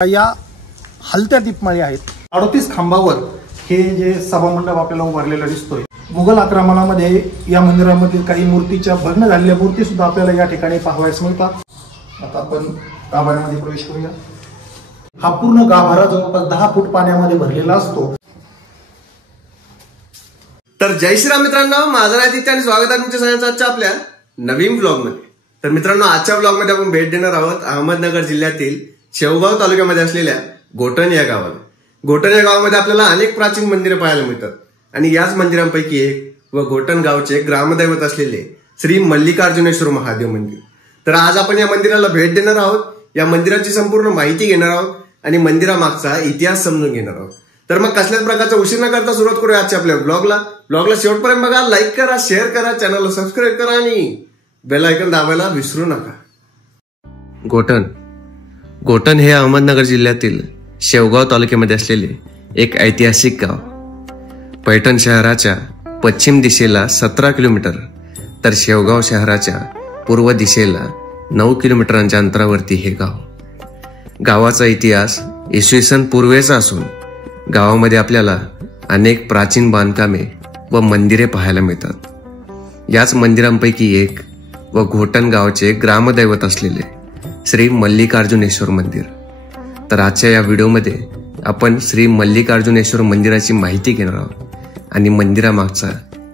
या हलत्या दीपमाळी आहेत। 38 खांबावर हे जे सभामंडप आपल्याला उभारलेला दिसतोय। मुघल आक्रमणामध्ये या मंदिरामध्ये काही मूर्तीच्या भग्न झालेल्या मूर्ती सुद्धा आपल्याला या ठिकाणी पाहावयास मिळतात। आता आपण गाभाऱ्यामध्ये प्रवेश करूया। हा पूर्ण गाभारा जवळपास 10 फूट पाण्यामध्ये भरलेला असतो। तर जय श्रीराम मित्रांनो, माझं नाव आदित्य आणि स्वागत आहे तुमच्या सगळ्यांचं आजच्या आपल्या नवीन ब्लॉग मध्ये। तर मित्रांनो, आजच्या ब्लॉग मध्ये आपण भेट देणार आहोत अहमदनगर जिल्ह्यातील शेवगाव तालुक्यामध्ये असलेल्या घोटण या गावाला। घोटण या गावामध्ये आपल्याला अनेक प्राचीन मंदिरे पाहायला मिळतात आणि याच मंदिरांपैकी एक व घोटण गावचे ग्रामदैवत असलेले श्री मल्लिकार्जुनेश्वर महादेव मंदिर। तर आज आपण या मंदिराला भेट देणार आहोत, या मंदिराची संपूर्ण माहिती घेणार आहोत आणि मंदिरामागचा इतिहास समजून घेणार आहोत। तर मग कसल्याच प्रकारचा उशीर न करता सुरुवात करूया आजच्या आपल्या ब्लॉगला शेवटपर्यंत बघा, लाईक करा, शेअर करा, चॅनलला सबस्क्राईब करा आणि बेल आयकॉन दाबायला विसरू नका। घोटण हे अहमदनगर जिल्ह्यातील शेवगाव तालुक्यामध्ये असलेले एक ऐतिहासिक गाव। पैठण शहराच्या पश्चिम दिशेला 17 किलोमीटर तर शेवगाव शहराच्या पूर्व दिशेला 9 किलोमीटरांच्या अंतरावरती हे गाव। गावाचा इतिहास इसवी सन पूर्वेचा असून गावामध्ये आपल्याला अनेक प्राचीन बांधकामे व मंदिरे पाहायला मिळतात। याच मंदिरांपैकी एक व घोटण गावचे ग्रामदैवत असलेले श्री मल्लिकार्जुनेश्वर मंदिर। तर आजच्या या व्हिडिओमध्ये आपण श्री मल्लिकार्जुनेश्वर मंदिराची माहिती घेणार आहोत आणि मंदिरामागचा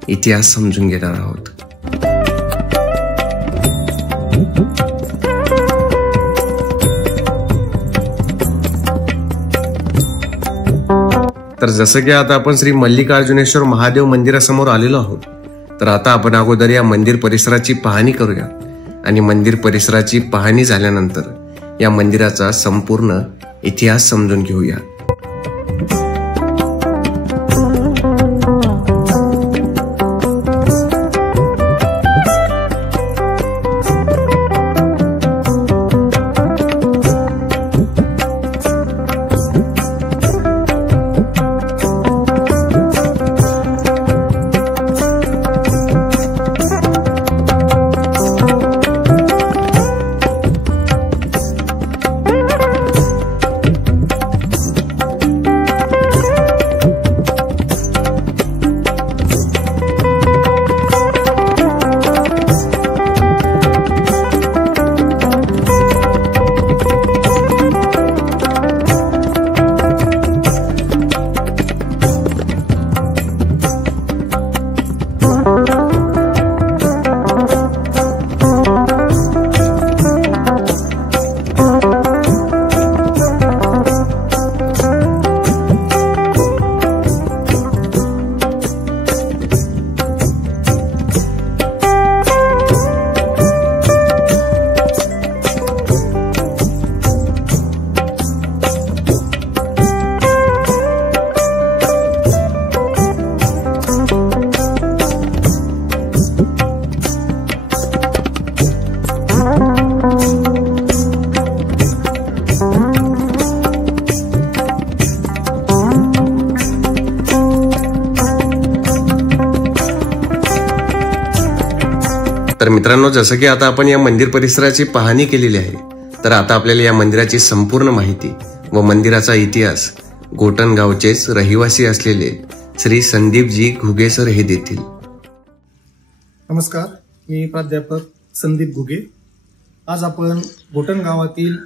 इतिहास समजून घेणार आहोत। तर जसं की आता आपण श्री मल्लिकार्जुनेश्वर महादेव मंदिरासमोर आलेलो आहोत, तर आता आपण अगोदर या मंदिर परिसराची पाहणी करूया आणि मंदिर परिसराची पाहणी झाल्यानंतर या मंदिराचा संपूर्ण इतिहास समजून घेऊया। तर मित्रांनो, जसं की आता आपण या मंदिर परिसराची पाहणी केलेली आहे, तर आता आपल्याला या मंदिराची संपूर्ण माहिती व मंदिराचा इतिहास घोटण गावचेच रहिवासी असलेले श्री संदीपजी घुगे सर हे देतील। नमस्कार, मी प्राध्यापक संदीप घुगे। आज आपण घोटण गावातील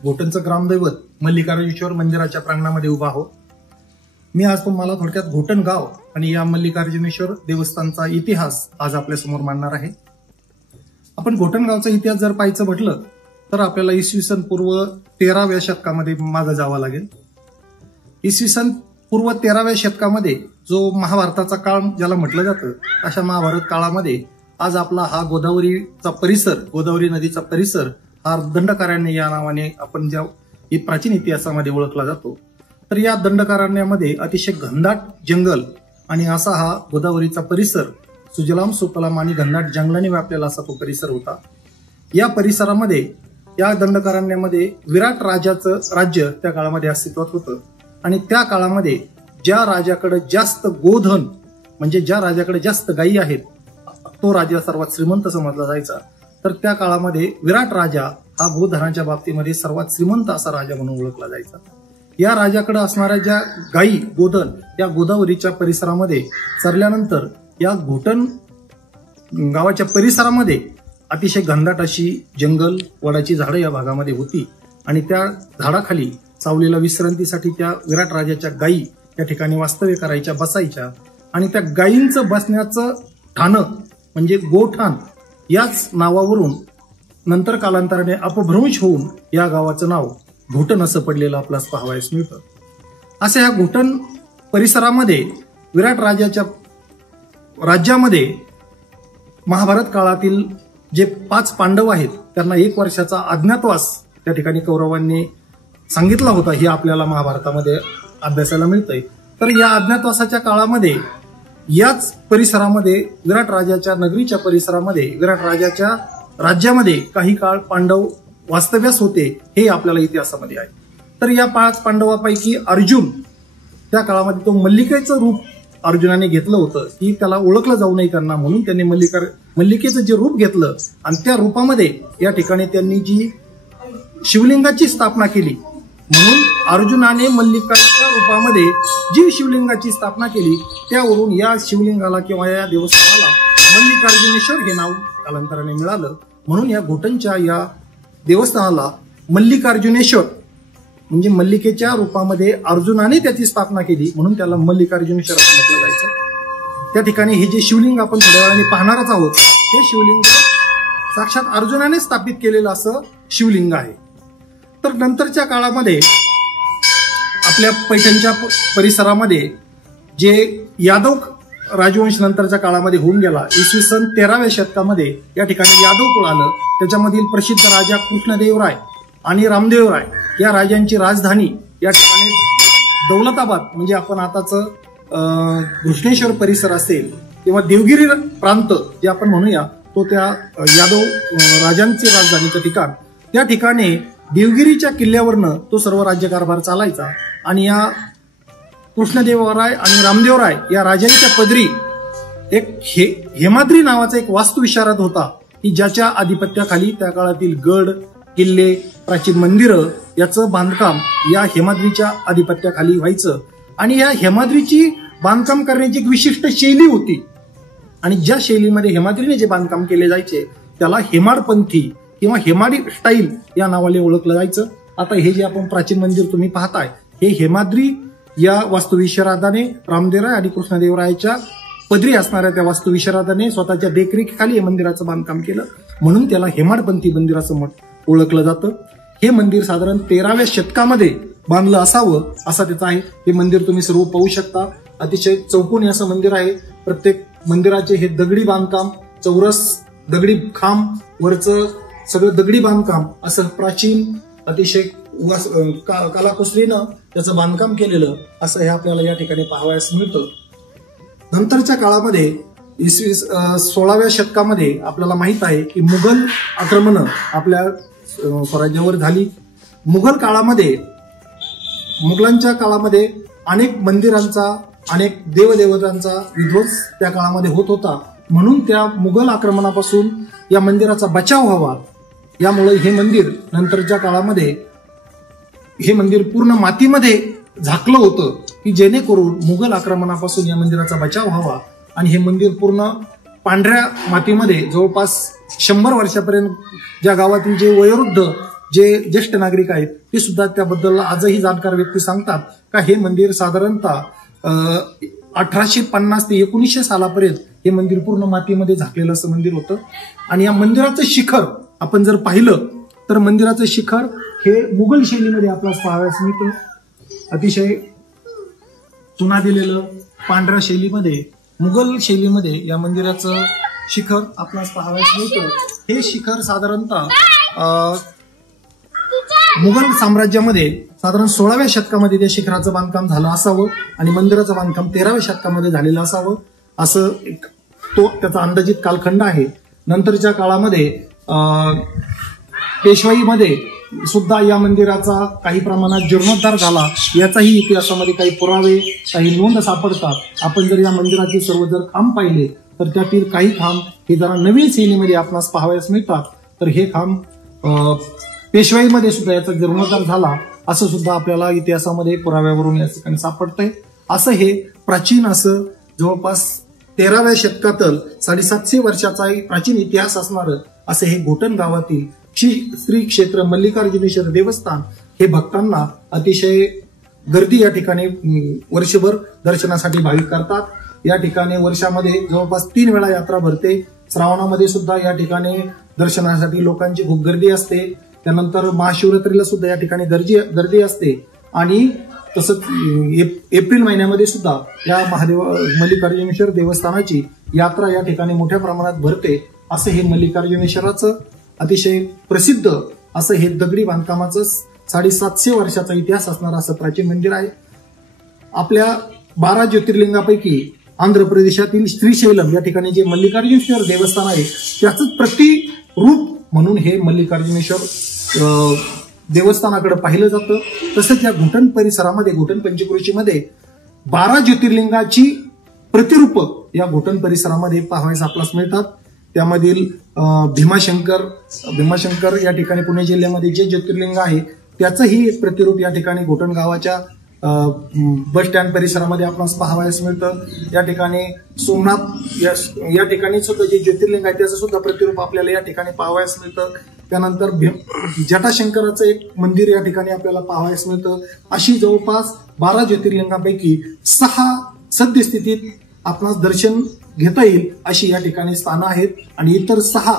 घोटणचं ग्रामदैवत मल्लिकार्जुनेश्वर मंदिराच्या प्रांगणामध्ये उभा आहोत। मी आज तुम्हाला थोडक्यात घोटण गाव आणि या मल्लिकार्जुनेश्वर देवस्थानचा इतिहास आज आपल्या समोर मांडणार आहे। आपण घोटण गावचा इतिहास जर पाहायचं म्हटलं तर आपल्याला इसवी सन पूर्व 13व्या शतकामध्ये मागे जावं लागेल। इसवी सन पूर्व 13व्या शतकामध्ये जो महाभारताचा काळ ज्याला म्हटलं जातं, अशा महाभारत काळामध्ये आज आपला हा गोदावरी नदीचा परिसर हा दंडकारण्य या नावाने आपण ज्या प्राचीन इतिहासामध्ये ओळखला जातो। तर या दंडकारण्यामध्ये अतिशय घनदाट जंगल आणि असा हा गोदावरीचा परिसर सुजलाम सुफलाम आणि घनदाट जंगलाने व्यापलेला असा तो परिसर होता। या परिसरामध्ये, या दंडकारण्यामध्ये विराट राजाचं राज्य त्या काळामध्ये अस्तित्वात होतं आणि त्या काळामध्ये ज्या राजाकडे जास्त गोधन म्हणजे ज्या राजाकडे जास्त गायी आहेत तो राजा सर्वात श्रीमंत समजला जायचा। तर त्या काळामध्ये विराट राजा हा गोधनाच्या बाबतीमध्ये सर्वात श्रीमंत असा राजा म्हणून ओळखला जायचा. या राजाकडे असणाऱ्या ज्या गायी गोधन या गोदावरीच्या परिसरामध्ये चरल्यानंतर या घोटण गावाच्या परिसरामध्ये अतिशय घनदाट अशी जंगल वडाची झाडं या भागामध्ये होती आणि त्या झाडाखाली सावलीला विश्रांतीसाठी त्या विराट राजाच्या गायी त्या ठिकाणी वास्तव्य करायच्या, बसायच्या आणि त्या गायींचं बसण्याचं ठाणं म्हणजे गोठाण याच नावावरून नंतर कालांतराने अपभ्रंश होऊन या गावाचं नाव घोटण असं पडलेलं आपल्याला पाहावयास मिळतं. अशा या घोटण परिसरामध्ये विराट राजाच्या राज्यामध्ये महाभारत काळातील जे 5 पांडव आहेत त्यांना 1 वर्षाचा अज्ञातवास त्या ठिकाणी कौरवांनी सांगितला होता, हे आपल्याला महाभारतामध्ये अभ्यासाला मिळतंय. तर या अज्ञातवासाच्या काळामध्ये याच परिसरामध्ये विराट राजाच्या नगरीच्या परिसरामध्ये विराट राजाच्या राज्यामध्ये काही काळ पांडव वास्तव्यास होते, हे आपल्याला इतिहासामध्ये आहे. तर या 5 पांडवापैकी अर्जुन त्या काळामध्ये तो मल्लिकेचं रूप अर्जुनाने घेतलं होतं की त्याला ओळखलं जाऊ नये करणार म्हणून त्यांनी मल्लिकेचं जे रूप घेतलं आणि त्या रूपामध्ये या ठिकाणी त्यांनी जी शिवलिंगाची स्थापना केली म्हणून अर्जुनाने मल्लिकाच्या रूपामध्ये जी शिवलिंगाची स्थापना केली त्यावरून या शिवलिंगाला किंवा या देवस्थानाला मल्लिकार्जुनेश्वर हे नाव कालांतराने मिळालं. म्हणून या घोटणच्या या देवस्थानाला मल्लिकार्जुनेश्वर म्हणजे मल्लिकेच्या रूपामध्ये अर्जुनाने त्याची स्थापना केली म्हणून त्याला मल्लिकार्जुनेश्वर असं म्हटलं जायचं. त्या ठिकाणी हे जे शिवलिंग आपण थोड्या वेळाने पाहणारच आहोत हे शिवलिंग साक्षात अर्जुनाने स्थापित केलेलं असं शिवलिंग आहे. तर नंतरच्या काळामध्ये आपल्या पैठणच्या परिसरामध्ये जे यादव राजवंश नंतरच्या काळामध्ये होऊन गेला, इसवी सन 13व्या शतकामध्ये या ठिकाणी यादव कुळ आलं. त्याच्यामधील प्रसिद्ध राजा कृष्णदेवराय आणि रामदेवराय या राजांची राजधानी या ठिकाणी दौलताबाद म्हणजे आपण आताचं घृष्णेश्वर परिसर असेल किंवा देवगिरी प्रांत जे आपण म्हणूया तो त्या यादव राजांची राजधानीचं ठिकाण, त्या ठिकाणी देवगिरीच्या किल्ल्यावरनं तो सर्व राज्यकारभार चालायचा. आणि या कृष्णदेवराय आणि रामदेवराय या राजांच्या पदरी एक हेमाद्री नावाचा एक वास्तुविशारद होता की ज्याच्या आधिपत्याखाली त्या काळातील गड किल्ले प्राचीन मंदिरं याचं बांधकाम या हेमाद्रीच्या आधिपत्याखाली व्हायचं. आणि या हेमाद्रीची बांधकाम करण्याची एक विशिष्ट शैली होती आणि ज्या शैलीमध्ये हेमाद्रीने जे बांधकाम केले जायचे त्याला हेमाडपंथी किंवा हेमाडी स्टाईल या नावाने ओळखलं जायचं. आता हे जे आपण प्राचीन मंदिर तुम्ही पाहताय हे हेमाद्री या वास्तुविशारदाने रामदेवराय आणि कृष्णदेवरायाच्या पदरी असणाऱ्या त्या वास्तुविशारदाने स्वतःच्या देखरेखीखाली हे मंदिराचं बांधकाम केलं म्हणून त्याला हेमाडपंथी मंदिर असं ओळखलं जातं. हे मंदिर साधारण 13व्या शतकामध्ये बांधलं असावं असा त्याचा आहे. हे मंदिर तुम्ही सर्व पाहू शकता. अतिशय चौकोनी असं मंदिर आहे. प्रत्येक मंदिराचे हे दगडी बांधकाम, चौरस दगडी खांब, वरचं सगळं दगडी बांधकाम असं प्राचीन अतिशय कलाकुसरीनं त्याचं बांधकाम केलेलं असं हे आपल्याला या ठिकाणी पाहावयास मिळतं. नंतरच्या काळामध्ये इसवी 16व्या शतकामध्ये आपल्याला माहित आहे की मुघल आक्रमणं आपल्या स्वराज्यावर झाली. मुघलांच्या काळामध्ये अनेक मंदिरांचा अनेक देवदेवतांचा विध्वंस त्या काळामध्ये होत होता म्हणून त्या मुघल आक्रमणापासून या मंदिराचा बचाव व्हावा यामुळे हे मंदिर नंतरच्या काळामध्ये हे मंदिर पूर्ण मातीमध्ये झाकलं होतं की जेणेकरून मुघल आक्रमणापासून या मंदिराचा बचाव व्हावा. आणि हे मंदिर पूर्ण पांढऱ्या मातीमध्ये जवळपास 100 वर्षापर्यंत ज्या गावातील जे वयोवृद्ध जे ज्येष्ठ नागरिक आहेत ते सुद्धा त्याबद्दल आजही जाणकार व्यक्ती सांगतात का हे मंदिर साधारणतः 1850 ते 1900 सालापर्यंत हे मंदिर पूर्ण मातीमध्ये झाकलेलं असं मंदिर होतं. आणि या मंदिराचं शिखर आपण जर पाहिलं तर मंदिराचं शिखर हे मुघल शैलीमध्ये आपल्याला पाहावयास मिळतं. अतिशय चुना दिलेलं पांढऱ्या शैलीमध्ये मुघल शैलीमध्ये या मंदिराचं शिखर आपल्याला पाहावयास मिळतं. हे शिखर साधारणतः मुघल साम्राज्यामध्ये साधारण 16व्या शतकामध्ये त्या शिखराचं बांधकाम झालं असावं आणि मंदिराचं बांधकाम 13व्या शतकामध्ये झालेलं असावं असं तो त्याचा अंदाजित कालखंड आहे. नंतरच्या काळामध्ये पेशवाईमध्ये सुद्धा या मंदिराचा काही प्रमाणात जीर्णोद्धार झाला याचाही इतिहासामध्ये काही पुरावे काही नोंद सापडतात. आपण जर या मंदिराचे सर्व जर खांब पाहिले तर त्यातील काही खांब हे जरा नवीन शैलीमध्ये आपणास पाहावयास मिळतात. तर हे खांब पेशवाईमध्ये सुद्धा याचा जीर्णोद्धार झाला असं सुद्धा आपल्याला इतिहासामध्ये पुराव्यावरून या ठिकाणी सापडतंय. असं हे प्राचीन असं जवळपास 13व्या शतकातील 750 वर्षाचा प्राचीन इतिहास असणारं असं हे घोटण गावातील श्री क्षेत्र मल्लिकार्जुनेश्वर देवस्थान हे भक्तांना अतिशय गर्दी या ठिकाणी वर्षभर दर्शनासाठी भाविक करतात. या ठिकाणी वर्षामध्ये जवळपास 3 वेळा यात्रा भरते. श्रावणामध्ये सुद्धा या ठिकाणी दर्शनासाठी लोकांची खूप गर्दी असते. त्यानंतर महाशिवरात्रीला सुद्धा या ठिकाणी गर्दी असते आणि तसंच एप्रिल महिन्यामध्ये सुद्धा या मल्लिकार्जुनेश्वर देवस्थानाची यात्रा या ठिकाणी मोठ्या प्रमाणात भरते. असं हे मल्लिकार्जुनेश्वराचं अतिशय प्रसिद्ध असं हे दगडी बांधकामाचं 750 वर्षाचा इतिहास असणारं असं प्राचीन मंदिर आहे. आपल्या 12 ज्योतिर्लिंगापैकी आंध्र प्रदेशातील श्रीशैलम या ठिकाणी जे मल्लिकार्जुनेश्वर देवस्थान आहे त्याचंच प्रतिरूप म्हणून हे मल्लिकार्जुनेश्वर देवस्थानाकडे पाहिलं जातं. तसंच या घोटण परिसरामध्ये घोटण पंचक्रोशीमध्ये 12 ज्योतिर्लिंगाची प्रतिरूप या घोटण परिसरामध्ये पाहावयास आपल्यास मिळतात. त्यामधील भीमाशंकर या ठिकाणी पुणे जिल्ह्यामध्ये जे ज्योतिर्लिंग आहे त्याचंही प्रतिरूप या ठिकाणी घोटण गावाच्या बस स्टँड परिसरामध्ये आपणास पाहावयास मिळतं. या ठिकाणी सोमनाथ या ठिकाणी सुद्धा जे ज्योतिर्लिंग आहे त्याचं सुद्धा प्रतिरूप आपल्याला या ठिकाणी पाहावयास मिळतं. त्यानंतर जटाशंकराचं एक मंदिर या ठिकाणी आपल्याला पाहावयास मिळतं. अशी जवळपास 12 ज्योतिर्लिंगापैकी 6 सद्यस्थितीत आपणास दर्शन घेता येईल अशी या ठिकाणी स्थानं आहेत आणि इतर 6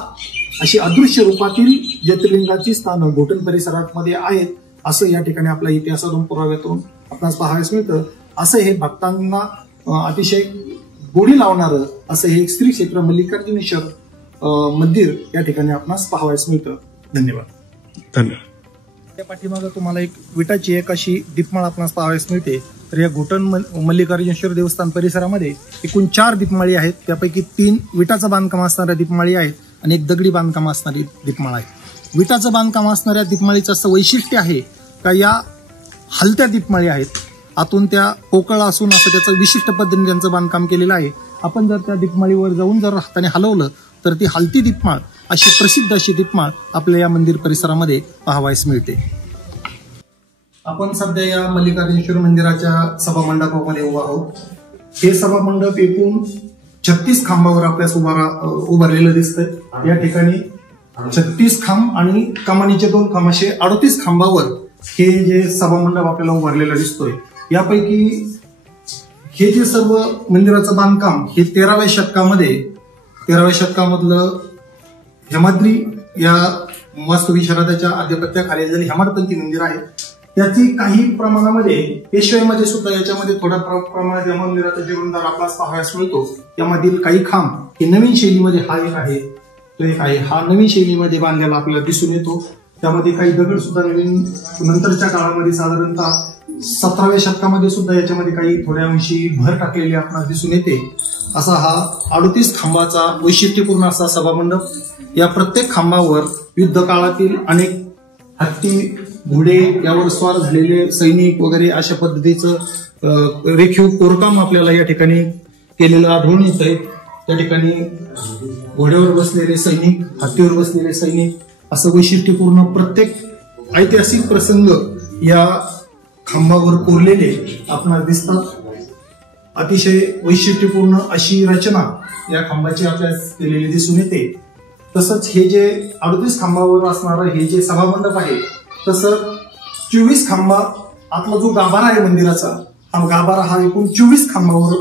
अशी अदृश्य रूपातील ज्योतिर्लिंगाची स्थानं घोटण परिसरामध्ये आहेत असं या ठिकाणी आपल्या इतिहासातून पुराव्यातून आपणास पाहावयास मिळतं. असं हे भक्तांना अतिशय गोडी लावणारं असं हे श्री क्षेत्र मल्लिकार्जुनेश्वर मंदिर या ठिकाणी आपणास पाहावयास मिळतं. धन्यवाद. त्या पाठीमागं तुम्हाला एक विटाची एक अशी दीपमाळ आपणास पाहावयास मिळते. तर या घोटण मल्लिकार्जुनेश्वर देवस्थान परिसरामध्ये एकूण 4 दीपमाळी आहेत. त्यापैकी 3 विटाचं बांधकाम असणाऱ्या दीपमाळी आहेत आणि एक दगडी बांधकाम असणारी दीपमाळ आहे. विटाचं बांधकाम असणाऱ्या दीपमाळीचं असं वैशिष्ट्य आहे का या हलत्या दीपमाळी आहेत. आतून त्या पोकळ असून असं त्याचं विशिष्ट पद्धतीने त्यांचं बांधकाम केलेलं आहे. आपण जर त्या दीपमाळीवर जाऊन जर हाताने हलवलं तर ती हलती दीपमाळ अशी प्रसिद्ध अशी दीपमाळ आपल्या या मंदिर परिसरामध्ये पाहावयास मिळते. आपण सध्या या मल्लिकार्जुनेश्वर मंदिराच्या सभामंडपामध्ये उभा आहोत. हे सभामंडप एकूण 36 खांबावर आपल्यास उभारलेलं दिसतंय. या ठिकाणी 36 खांब आणि कमानीचे 2 खांब असे 38 खांबावर हे जे सभामंडप आपल्याला उभारलेलं दिसतोय. यापैकी हे जे सर्व मंदिराचं बांधकाम हे 13व्या शतकामधलं हेमाद्री या वास्तुविशारदाच्या आधिपत्याखाली झालेली हेमाडपंथी मंदिर आहे. त्याची काही प्रमाणामध्ये पेशवाईमध्ये सुद्धा याच्यामध्ये थोड्या प्रमाणात या मंदिराचा जीर्णोद्धार आपल्याला पाहावयास मिळतो. यामधील काही खांब हे नवीन शैलीमध्ये हा एक आहे, तो एक आहे. हा नवीन शैलीमध्ये बांधलेला आपल्याला दिसून येतो. त्यामध्ये काही दगड सुद्धा नवीन नंतरच्या काळामध्ये साधारणतः 17व्या शतकामध्ये सुद्धा याच्यामध्ये काही थोड्या अंशी भर टाकलेली आपल्याला दिसून येते. असा हा 38 खांबाचा वैशिष्ट्यपूर्ण असा सभामंडप. या प्रत्येक खांबावर युद्ध काळातील अनेक हत्ती, घोडे, यावर स्वार झालेले सैनिक वगैरे अशा पद्धतीचं रेखीव कोरकाम आपल्याला या ठिकाणी केलेलं आढळून येत आहे. त्या ठिकाणी घोड्यावर बसलेले सैनिक, हत्तीवर बसलेले सैनिक असं वैशिष्ट्यपूर्ण प्रत्येक ऐतिहासिक प्रसंग या खांबावर कोरलेले आपल्याला दिसतात. अतिशय वैशिष्ट्यपूर्ण अशी रचना या खांबाची आपल्याला केलेली दिसून येते. तसंच हे जे 38 खांबावर असणारं हे जे सभामंडप आहे तसं 24 खांबा आतला जो गाभारा आहे मंदिराचा, हा गाभारा हा एकूण 24 खांबावर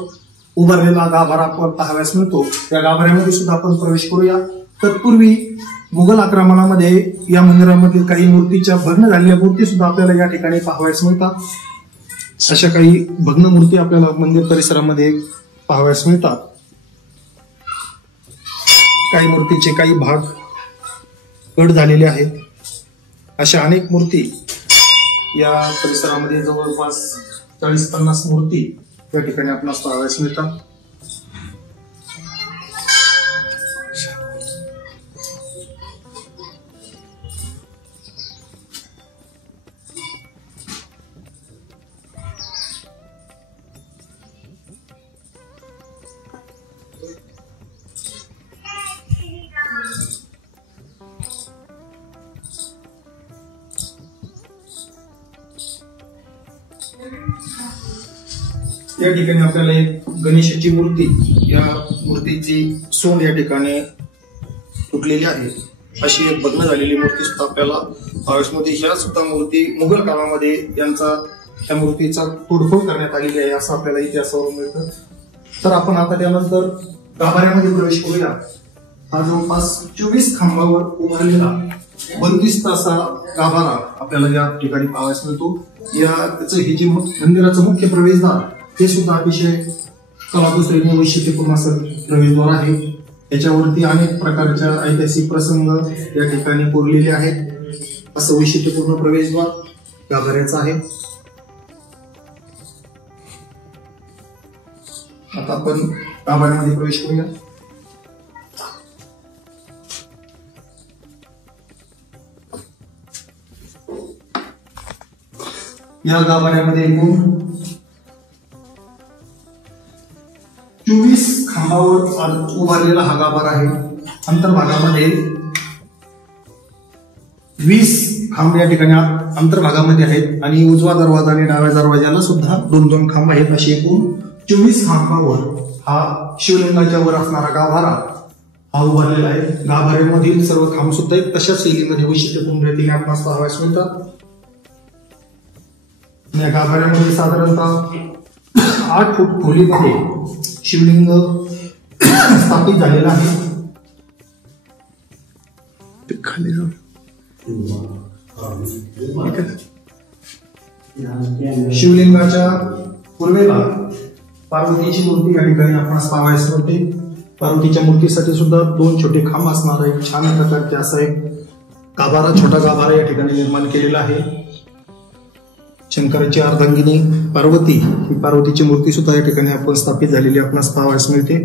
उभारलेला गाभारा आपण पाहावयास मिळतो. त्या गाभाऱ्यामध्ये सुद्धा आपण प्रवेश करूया. तत्पूर्वी मुघल आक्रमणामध्ये या मंदिरामधील काही मूर्तीच्या भग्न झालेल्या मूर्ती सुद्धा आपल्याला या ठिकाणी पाहावयास मिळतात. अशा काही भग्न मूर्ती आपल्याला मंदिर परिसरामध्ये पाहावयास मिळतात. काही मूर्तीचे काही भाग कट झालेले आहेत. अशा अनेक मूर्ती या परिसरामध्ये जवळपास 40-50 मूर्ती या ठिकाणी आपल्याला पाहावयास मिळतात. या ठिकाणी आपल्याला एक गणेशाची मूर्ती, या मूर्तीची सोंड या ठिकाणी तुटलेली आहे, अशी एक भग्न झालेली मूर्ती सुद्धा आपल्याला पावसामध्ये, ह्या सुद्धा मूर्ती मुघल काळामध्ये त्या मूर्तीचा तोडफोड करण्यात आलेली आहे असं आपल्याला इतिहासावरून मिळतं. तर आपण आता त्यानंतर गाभाऱ्यामध्ये प्रवेश करूया. हा जवळपास 24 खांबावर उभारलेला बंदिस्त असा गाभारा आपल्याला या ठिकाणी पाहायला मिळतो. त्याचं हे जे मंदिराचं मुख्य प्रवेशद्वार ते सुद्धा अतिशय कलाकुसरीने वैशिष्ट्यपूर्ण असं प्रवेशद्वार आहे. याच्यावरती अनेक प्रकारच्या ऐतिहासिक प्रसंग या ठिकाणी कोरलेले आहेत. असं वैशिष्ट्यपूर्ण प्रवेशद्वार गाभाऱ्याचं आहे. आता आपण गाभाऱ्यामध्ये प्रवेश करूया. या गाभाऱ्यामध्ये एकूण 24 खांबावर उभारलेला हा गाभारा आहे. अंतर्भागामध्ये 20 खांब या ठिकाणी अंतर्भागामध्ये आहेत आणि उजवा दरवाजा आणि डाव्या दरवाजाला सुद्धा 2-2 खांब आहेत. अशी एकूण 24 खांबावर हा शिवलिंगाच्या वर असणारा गाभारा हा उभारलेला आहे. गाभाऱ्यामधील सर्व खांब सुद्धा एक तशाच शैलीमध्ये वैशिष्ट्यपूर्ण रीतीने आपणास पाहावयास मिळतात. या गाभाऱ्यामध्ये साधारणतः 8 फूट खोलीमध्ये शिवलिंग स्थापित झालेला आहे. खाली जाऊन शिवलिंगाच्या पूर्वेला पार्वतीची मूर्ती या ठिकाणी आपणास पाहावयास मिळते. पार्वतीच्या मूर्तीसाठी सुद्धा 2 छोटे खांब असणारा एक छान प्रकारचे असा एक गाभारा, छोटा गाभारा या ठिकाणी निर्माण केलेला आहे. शंकराची अर्धांगिनी पार्वती, ही पार्वतीची मूर्ती सुद्धा या ठिकाणी आपण स्थापित झालेली आपणास पाहावयास मिळते.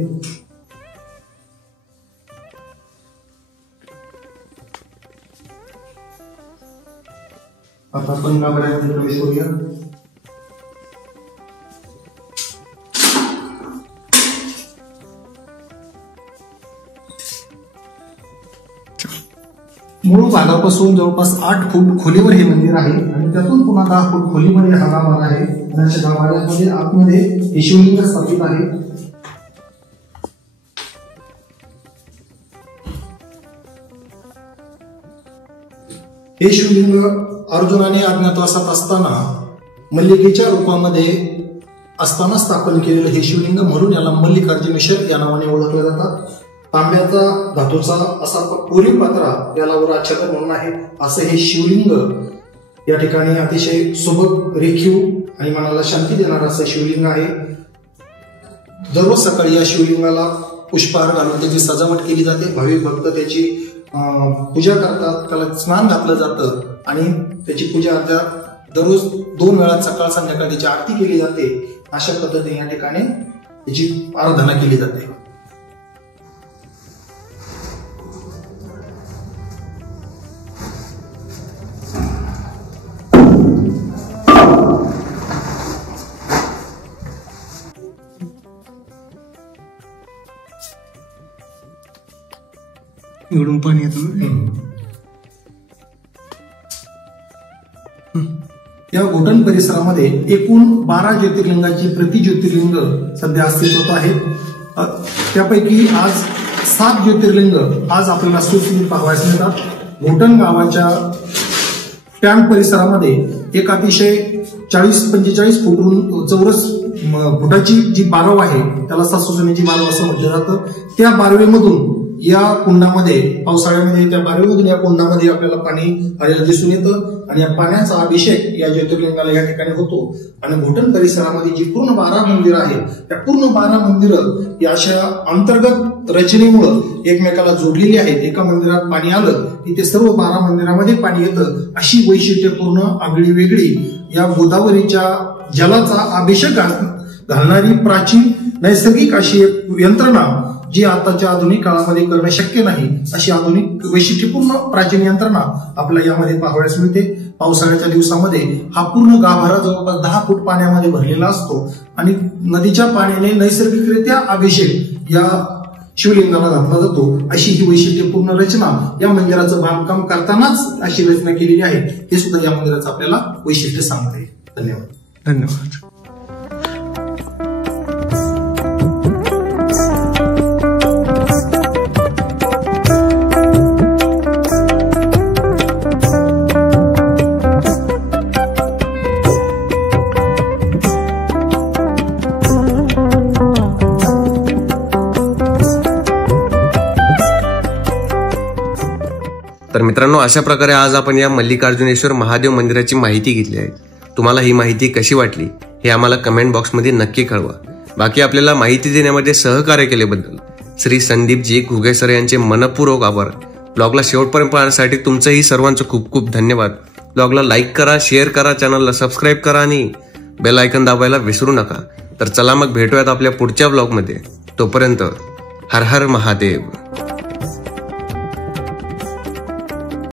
आता आपण गाभाऱ्यामध्ये प्रवेश करूया. मूळ भागापासून जवळपास 8 फूट खोलीवर हे मंदिर आहे आणि त्यातून पुन्हा 10 फूट खोलीमध्ये हा गाभारा आहे. आणि गाभाऱ्यामध्ये आतमध्ये हे शिवलिंग स्थापित आहे. हे शिवलिंग अर्जुनाने अज्ञातवासात असताना मल्लिकेच्या रूपामध्ये असताना स्थापन केलेलं हे शिवलिंग, म्हणून याला मल्लिकार्जुनेश्वर या नावाने ओळखले जातात. तांब्याचा धातूचा असा कोरीव पात्रा याला वर आच्छादन म्हणून आहे. असं हे शिवलिंग या ठिकाणी अतिशय सुबक, रेखीव आणि मनाला शांती देणारं असं शिवलिंग आहे. दररोज सकाळी या शिवलिंगाला पुष्पहार घालून त्याची सजावट केली जाते. भाविक भक्त त्याची पूजा करतात, त्याला स्नान घातलं जातं आणि त्याची पूजा दररोज 2 वेळा सकाळ संध्याकाळ त्याची आरती केली जाते. अशा पद्धतीने या ठिकाणी त्याची आराधना केली जाते. एवढून पाणी येतं. या घोटण परिसरामध्ये एकूण 12 ज्योतिर्लिंगाची प्रतिज्योतिर्लिंग सध्या अस्तित्वात आहेत. त्यापैकी आज 7 ज्योतिर्लिंग आज आपल्याला सुस्थितीत पाहावयास मिळतात. घोटण गावाच्या टँक परिसरामध्ये एक अतिशय 40-45 फूट चौरस फुटाची जी बारव आहे त्याला सासूसनेची बारव असं म्हटलं जातं. त्या बारवेमधून या कुंडामध्ये, पावसाळ्यामध्ये त्या बारवेमधून या कुंडामध्ये आपल्याला पाणी आलेलं दिसून येतं आणि या पाण्याचा अभिषेक या ज्योतिर्लिंगाला या ठिकाणी होतो. आणि घोटण परिसरामध्ये जी पूर्ण 12 मंदिरं आहेत त्या पूर्ण 12 मंदिरं या अशा अंतर्गत रचनेमुळं एकमेकाला जोडलेली आहेत. एका मंदिरात पाणी आलं की ते सर्व 12 मंदिरामध्ये पाणी येतं. अशी वैशिष्ट्यपूर्ण आगळी वेगळी या गोदावरीच्या जलाचा अभिषेक घालणारी प्राचीन नैसर्गिक अशी एक यंत्रणा जी आताच्या आधुनिक काळामध्ये करणं शक्य नाही, अशी आधुनिक वैशिष्ट्यपूर्ण प्राचीन यंत्रणा आपल्याला यामध्ये पाहावयास मिळते. पावसाळ्याच्या दिवसामध्ये हा पूर्ण गाभारा जवळपास 10 फूट पाण्यामध्ये भरलेला असतो आणि नदीच्या पाण्याने नैसर्गिकरित्या अभिषेक या शिवलिंगाला घातला जातो. अशी ही वैशिष्ट्यपूर्ण रचना या मंदिराचं बांधकाम करतानाच अशी रचना केलेली आहे. हे सुद्धा या मंदिराचं आपल्याला वैशिष्ट्य सांगते. धन्यवाद. धन्यवाद. तर मित्रांनो, अशा प्रकारे आज आपण या मल्लिकार्जुनेश्वर महादेव मंदिराची माहिती घेतली आहे. तुम्हाला ही माहिती कशी वाटली हे आम्हाला कमेंट बॉक्समध्ये नक्की कळवा. बाकी आपल्याला माहिती देण्यामध्ये सहकार्य केल्याबद्दल श्री संदीपजी घुगे सर यांचे मनपूर्वक आभार. ब्लॉगला शेवटपर्यंत पाहण्यासाठी तुमचंही सर्वांचं खूप खूप धन्यवाद. ब्लॉगला लाईक करा, शेअर करा, चॅनलला सबस्क्राईब करा आणि बेल आयकॉन दाबायला विसरू नका. तर चला मग भेटूयात आपल्या पुढच्या ब्लॉगमध्ये. तोपर्यंत हर हर महादेव.